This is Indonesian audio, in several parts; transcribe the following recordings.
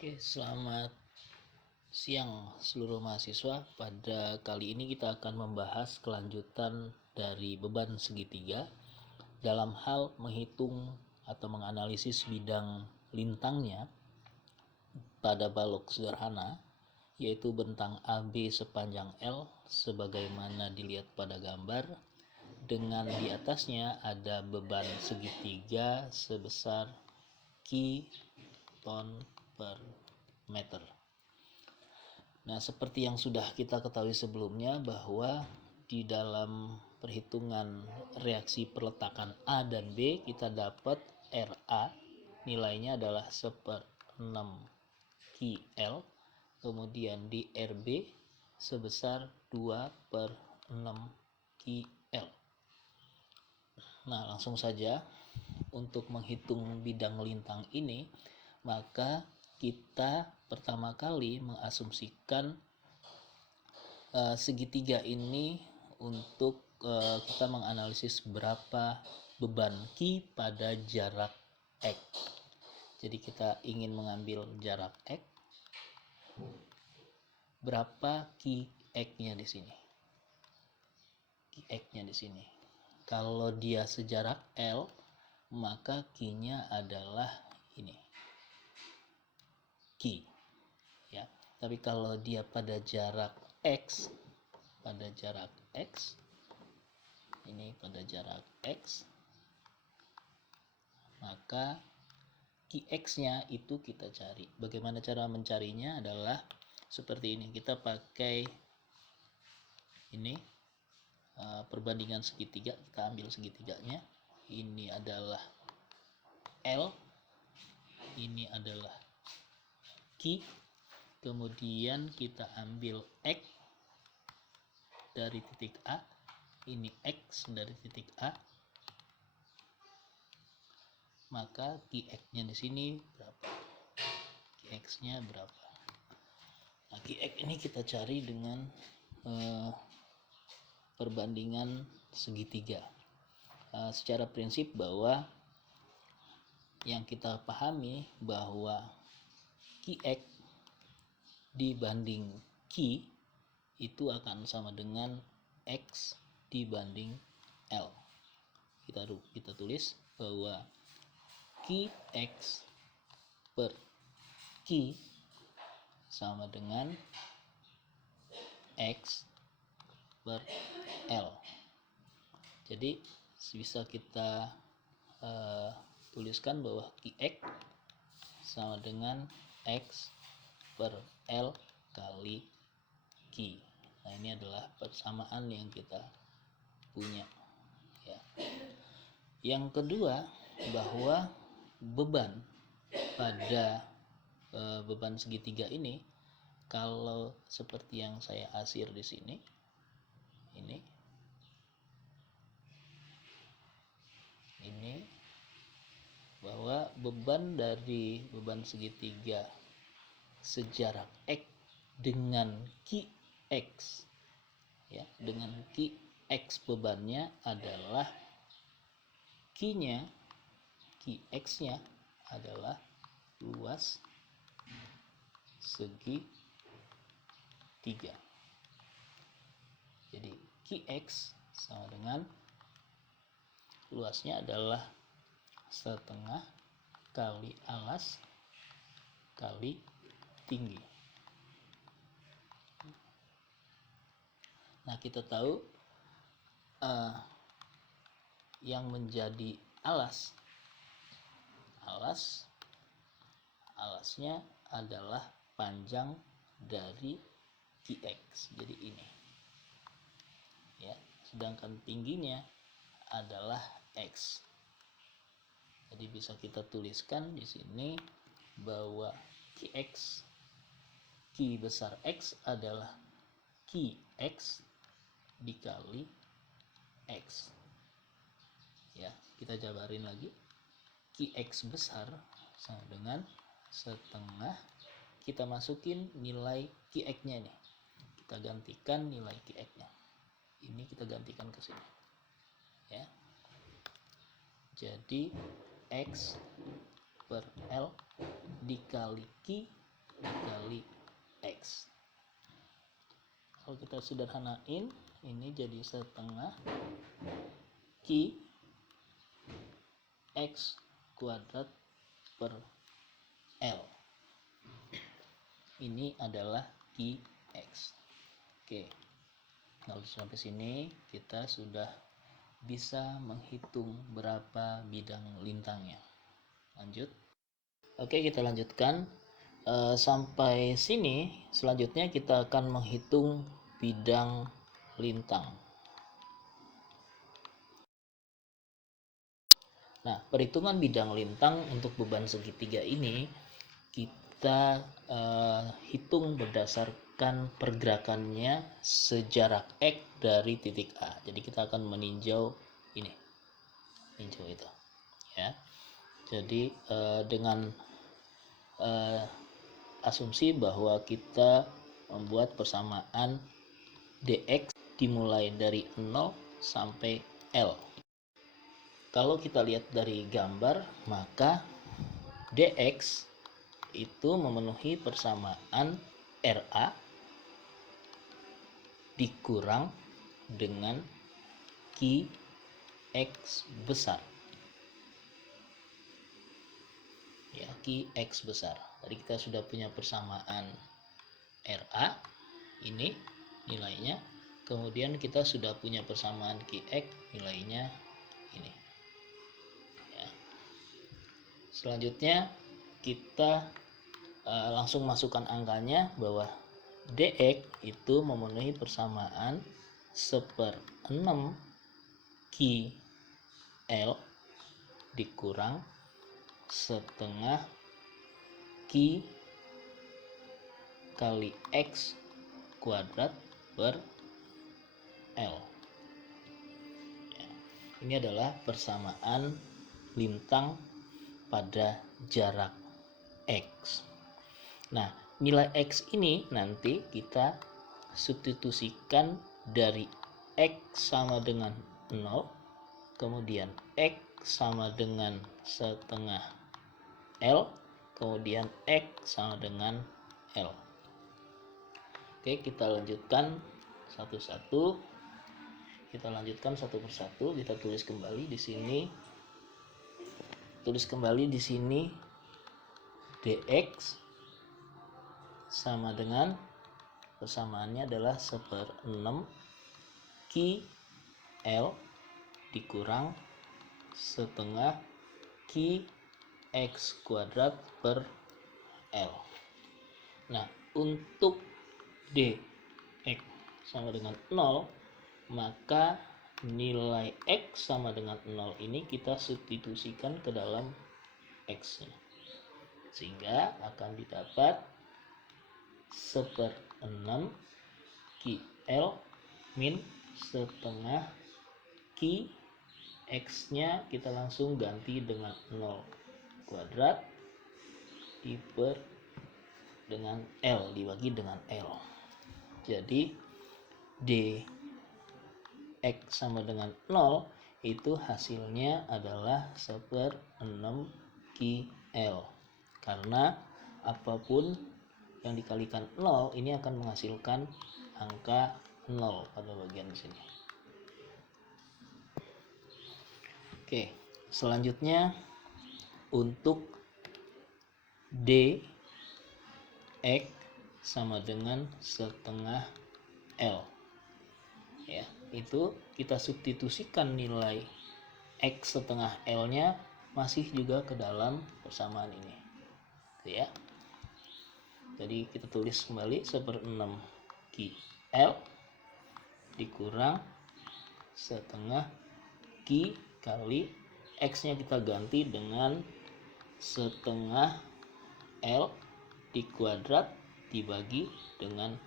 Oke, selamat siang seluruh mahasiswa. Pada kali ini kita akan membahas kelanjutan dari beban segitiga dalam hal menghitung atau menganalisis bidang lintangnya pada balok sederhana, yaitu bentang AB sepanjang L sebagaimana dilihat pada gambar, dengan di atasnya ada beban segitiga sebesar kilon per meter. Nah, seperti yang sudah kita ketahui sebelumnya bahwa di dalam perhitungan reaksi perletakan A dan B kita dapat RA nilainya adalah 1/6 KL, kemudian di RB sebesar 2/6 KL. Nah, langsung saja untuk menghitung bidang lintang ini, maka kita pertama kali mengasumsikan segitiga ini untuk kita menganalisis berapa beban Q pada jarak X. Jadi kita ingin mengambil jarak X, berapa Qx-nya di sini. Qx-nya di sini. Kalau dia sejarak L, maka Q-nya adalah ini. Q, ya. Tapi kalau dia pada jarak X, ini pada jarak X, maka Qx-nya itu kita cari. Bagaimana cara mencarinya adalah seperti ini. Kita pakai ini perbandingan segitiga. Kita ambil segitiganya. Ini adalah L, ini adalah Q, kemudian kita ambil X dari titik A, ini X dari titik A, maka Qx-nya di sini berapa? Qx-nya berapa? Nah, Qx ini kita cari dengan perbandingan segitiga. Secara prinsip bahwa yang kita pahami bahwa Qx dibanding Q itu akan sama dengan X dibanding L. Kita tulis bahwa Qx per Q sama dengan X per L. Jadi bisa kita tuliskan bahwa Qx sama dengan X per L kali Q. Nah, ini adalah persamaan yang kita punya, ya. Yang kedua, bahwa beban pada beban segitiga ini, kalau seperti yang saya asir di sini, ini bahwa beban dari beban segitiga sejarak X dengan Qx, ya, dengan Qx bebannya adalah Qx-nya adalah luas segitiga. Jadi Qx sama dengan luasnya adalah setengah kali alas kali tinggi. Nah, kita tahu yang menjadi alasnya adalah panjang dari Qx. Jadi ini, ya. Sedangkan tingginya adalah X. Jadi bisa kita tuliskan di sini bahwa Qx, Q besar X adalah Qx dikali X. Ya, kita jabarin lagi. Qx besar sama dengan setengah, kita masukin nilai Qx-nya nih. Kita gantikan nilai Qx-nya. Ini kita gantikan ke sini. Ya. Jadi X per L dikali Q dikali X. Kalau kita sederhanain, ini jadi setengah Q X kuadrat per L. Ini adalah Qx. Oke, kalau sampai sini kita sudah bisa menghitung berapa bidang lintangnya. Lanjut. Oke, kita lanjutkan. Sampai sini, selanjutnya kita akan menghitung bidang lintang. Nah, perhitungan bidang lintang untuk beban segitiga ini kita hitung berdasarkan pergerakannya sejarak X dari titik A. Jadi kita akan meninjau ini, tinjau itu, ya. Jadi dengan asumsi bahwa kita membuat persamaan dx dimulai dari 0 sampai L. Kalau kita lihat dari gambar, maka dx itu memenuhi persamaan RA dikurang dengan Qx besar. Ya, Qx besar. Tadi kita sudah punya persamaan RA, ini nilainya. Kemudian kita sudah punya persamaan Qx, nilainya ini. Ya. Selanjutnya kita langsung masukkan angkanya bahwa dx itu memenuhi persamaan 1/6 Ql dikurang setengah Q kali X kuadrat per L. Ya, ini adalah persamaan lintang pada jarak X. Nah, nilai X ini nanti kita substitusikan dari X sama dengan 0, kemudian X sama dengan setengah L, kemudian X sama dengan L. Oke, kita lanjutkan satu-satu. Kita lanjutkan satu persatu. Kita tulis kembali di sini. dx sama dengan, persamaannya adalah 1/6 Ql dikurang setengah Qx kuadrat per L. Nah, untuk dx sama dengan 0, maka nilai X sama dengan 0 ini kita substitusikan ke dalam X-nya, sehingga akan didapat 1/6 Ql min setengah Q. X-nya kita langsung ganti dengan 0 kuadrat diper dengan L, dibagi dengan L. Jadi dx sama dengan 0 itu hasilnya adalah 1/6 Ql, karena apapun yang dikalikan 0 ini akan menghasilkan angka 0 pada bagian sini. Oke, selanjutnya untuk dx sama dengan setengah L, ya, itu kita substitusikan nilai X setengah L nya masih juga ke dalam persamaan ini, ya. Jadi kita tulis kembali 1/6 Ql dikurang setengah Q kali X nya kita ganti dengan setengah L dikuadrat dibagi dengan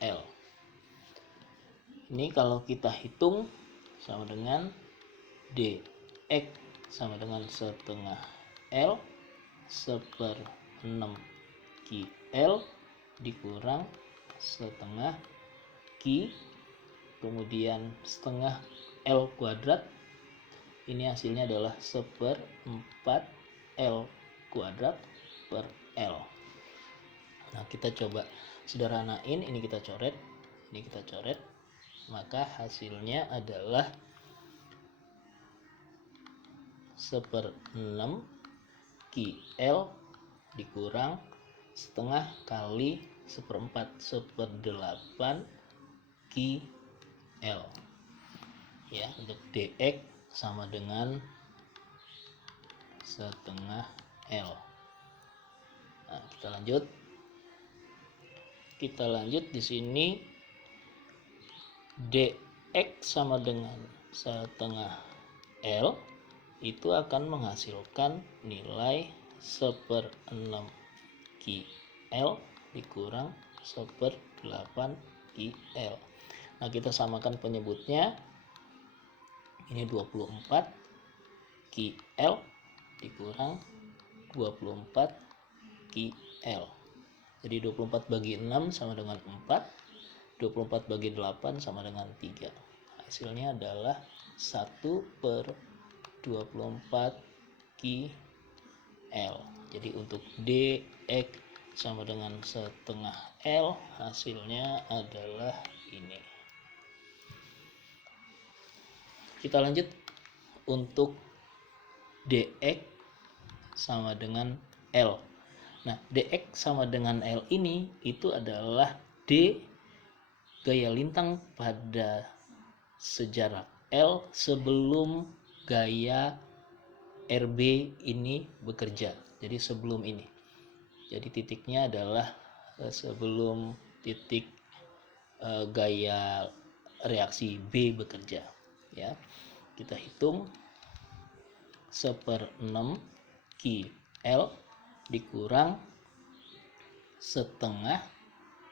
L. Ini kalau kita hitung sama dengan dx sama dengan setengah L 1/6 Ql dikurang setengah Q, kemudian setengah L kuadrat, ini hasilnya adalah 1/4 L kuadrat per L. Nah, kita coba sederhanain, ini kita coret, maka hasilnya adalah 1/6 QL dikurang setengah kali 1/4/8 QL. Ya, untuk dx sama dengan setengah L. Nah, kita lanjut di sini, dx sama dengan setengah L itu akan menghasilkan nilai 1/6 QL dikurang 1/8 QL. Nah, kita samakan penyebutnya. Ini 24 QL dikurang 24 QL. Jadi 24 bagi 6 sama dengan 4, 24 bagi 8 sama dengan 3. Hasilnya adalah 1/24 QL. Jadi untuk dx sama dengan setengah L, hasilnya adalah ini. Kita lanjut untuk dx sama dengan L. Nah, dx sama dengan L ini itu adalah D gaya lintang pada sejarak L sebelum gaya RB ini bekerja. Jadi sebelum ini. Jadi titiknya adalah sebelum titik gaya reaksi B bekerja. Ya, kita hitung 1/6 QL dikurang setengah,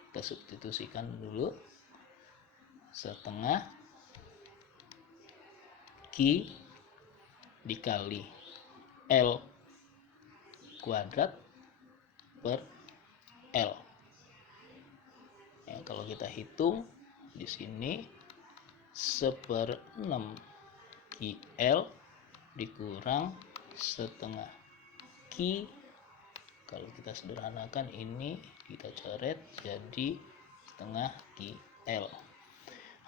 kita substitusikan dulu, setengah Q dikali L kuadrat per L. Ya, kalau kita hitung di sini 1/6 QL dikurang setengah Q, kalau kita sederhanakan ini kita coret jadi setengah QL.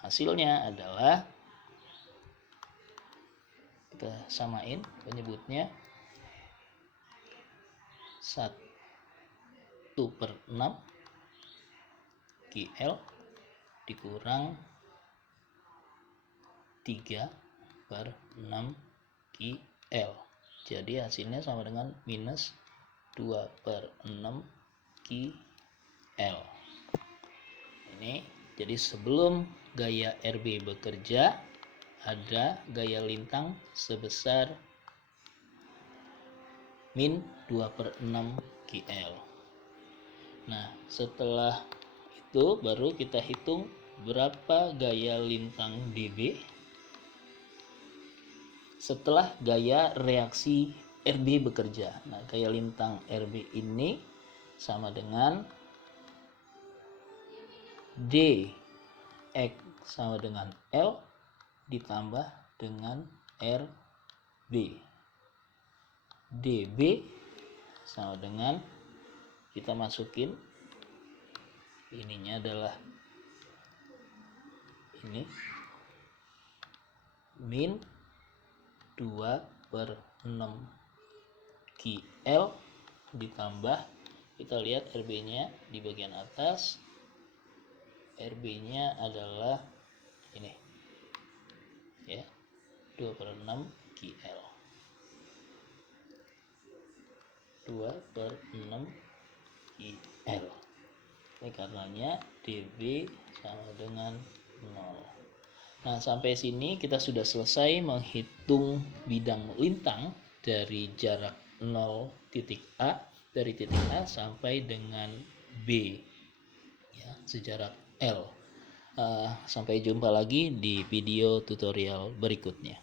Hasilnya adalah, kita samain penyebutnya, 1/6 QL dikurang 3/6 QL. Jadi hasilnya sama dengan minus 2/6 QL. Ini jadi sebelum gaya RB bekerja ada gaya lintang sebesar min 2/6 QL. Nah, setelah itu baru kita hitung berapa gaya lintang DB setelah gaya reaksi RB bekerja. Nah, gaya lintang RB ini sama dengan dx sama dengan L ditambah dengan RB. DB sama dengan, kita masukin ininya adalah ini min 2/6 QL ditambah, kita lihat RB nya di bagian atas, RB nya adalah ini ya, 2/6 QL, 2/6 QL. Ini karenanya DB sama dengan 0. Nah, sampai sini kita sudah selesai menghitung bidang lintang dari jarak 0 titik A, dari titik A sampai dengan B ya, sejarak L. Sampai jumpa lagi di video tutorial berikutnya.